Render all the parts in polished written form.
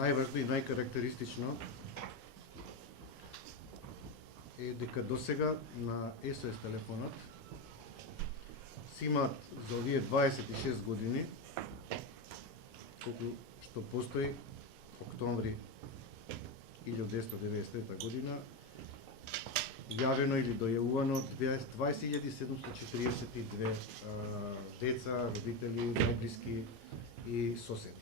најважно и најкарактеристично е дека досега на СОС телефонот си имаат за овие 26 години, колку што постои, октомври 1993 година, јавено или дојавувано 20.742 деца, родители, најблиски и соседи.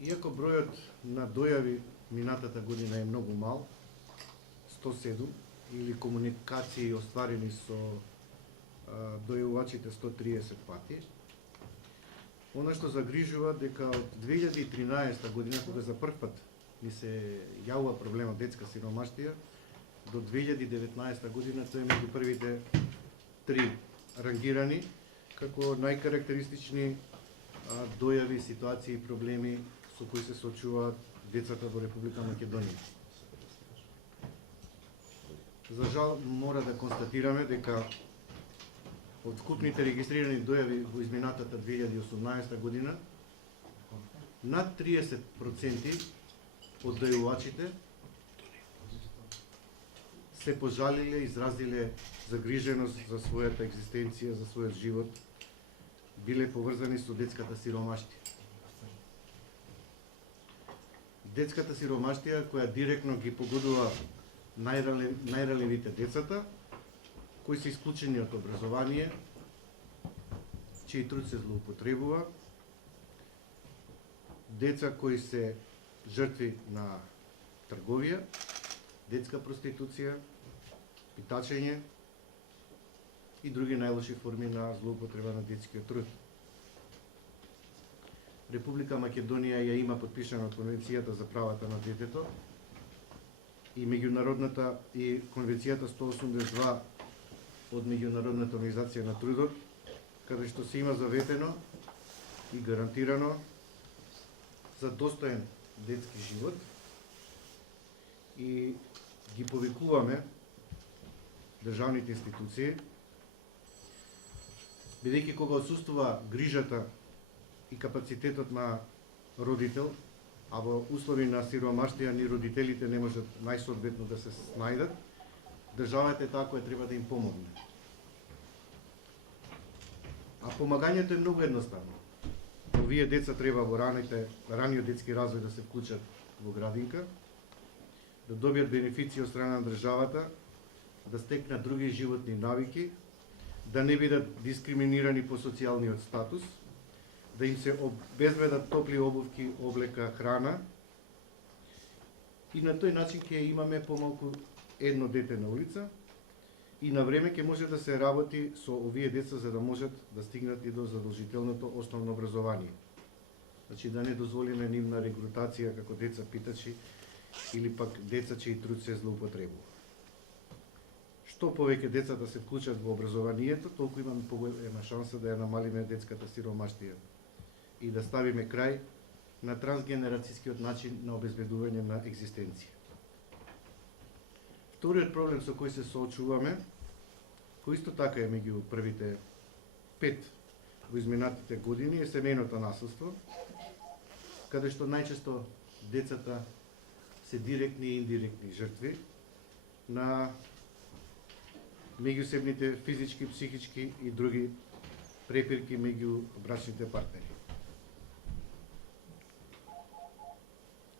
Иако бројот на дојави минатата година е многу мал, 107, или комуникации остварени со дојавувачите 130 пати, она што загрижува дека од 2013 година, кога за прв пат ни се јавува проблемот детска сиромаштија, до 2019 година тој е меѓу првите 3 рангирани како најкарактеристични дојави, ситуации и проблеми со кои се соочуваат децата во Република Македонија. За жал мора да констатираме дека од вкупните регистрирани дојави во изминатата 2018 година, над 30% од дојавувачите се пожалиле, изразиле загриженост за својата екзистенција, за својот живот, биле поврзани со детската сиромаштија. Детската сиромаштија која директно ги погодува најранливите децата, кои се исклучени од образование, чиј труд се злоупотребува, деца кои се жртви на трговија, детска проституција, питачење и други најлоши форми на злоупотреба на детскиот труд. Република Македонија ја има подпишана Конвенцијата за правата на детето и меѓународната и Конвенцијата 182 од Меѓународната организација на трудот, каде што се има заветено и гарантирано за достоен детски живот, и ги повикуваме државните институции, бидејќи кога отсуствува грижата и капацитетот на родител, а во услови на сиромаштија ни родителите не можат најсоодветно да се снајдат, државата е таа која треба да им помогне. А помагањето е многу едноставно. Овие деца треба во раниот детски развој да се вклучат во градинка, да добијат бенефиции од страна на државата, да стекнат други животни навики, да не бидат дискриминирани по социјалниот статус, да им се обезбедат топли обувки, облека, храна, и на тој начин ќе имаме помалку едно дете на улица и на време ќе може да се работи со овие деца за да можат да стигнат и до задолжителното основно образование. Значи да не дозволиме нивна регрутација како деца питачи или пак деца чиј труд се злоупотребува. Што повеќе децата се вклучат во образованието, толку имаме поголема шанса да ја намалиме детската сиромаштија и да ставиме крај на трансгенерацијскиот начин на обезбедување на екзистенција. Вториот проблем со кој се соочуваме, кој исто така е меѓу првите 5 во изминатите години, е семејното насилство, каде што најчесто децата се директни и индиректни жртви на меѓусебните физички, психички и други препирки меѓу брачните партнери.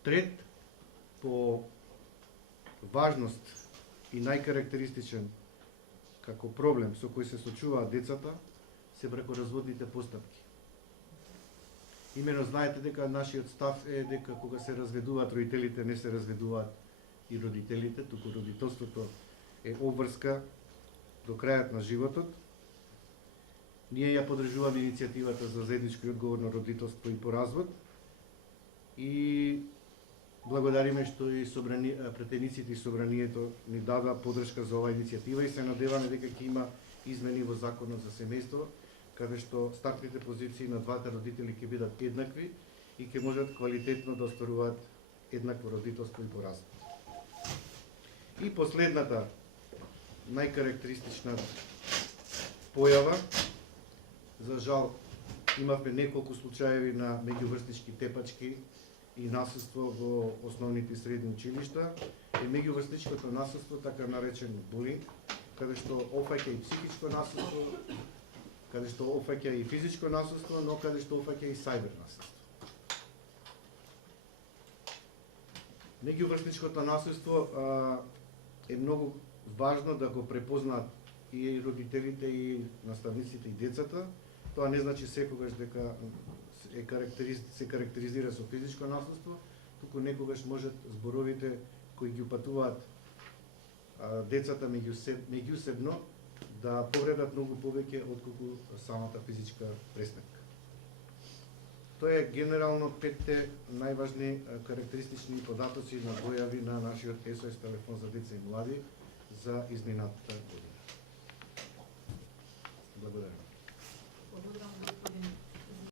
Трет по важност и најкарактеристичен како проблем со кој се соочуваат децата се бракоразводните постапки. Имено знаете дека нашиот став е дека кога се разведуваат родителите, не се разведуваат и родителите, туку родителството е обврска до крајот на животот. Ние ја поддржуваме иницијативата за заедничко и одговорно родителство и по развод и благодариме што и претениците и собранието ни дада поддршка за оваа иницијатива и се надеваме дека ќе има измени во Законот за семејство, каде што стартните позиции на двата родители ќе бидат еднакви и ќе можат квалитетно да остваруваат еднакво родителство и по развод. И последната најкарактеристична појава, за жал Имавме неколку случаеви на меѓуврснички тепачки и насилство во основните и средни училишта, и меѓуврсничкото насилство, така наречен булинг, каде што опфаќа и психичко насилство, каде што опфаќа и физичко насилство, но каде што опфаќа и сајбер насилство. Меѓуврсничкото насилство е многу важно да го препознаат и родителите, и наставниците, и децата. Тоа не значи секогаш дека се карактеризира со физичко насилство, туку некогаш можат зборовите кои ги упатуваат децата меѓусебно да повредат многу повеќе отколку самата физичка пресметка. Тоа е генерално 5 најважни карактеристични податоци на појави на нашиот SOS телефон за деца и млади за изминатата година. Благодарам.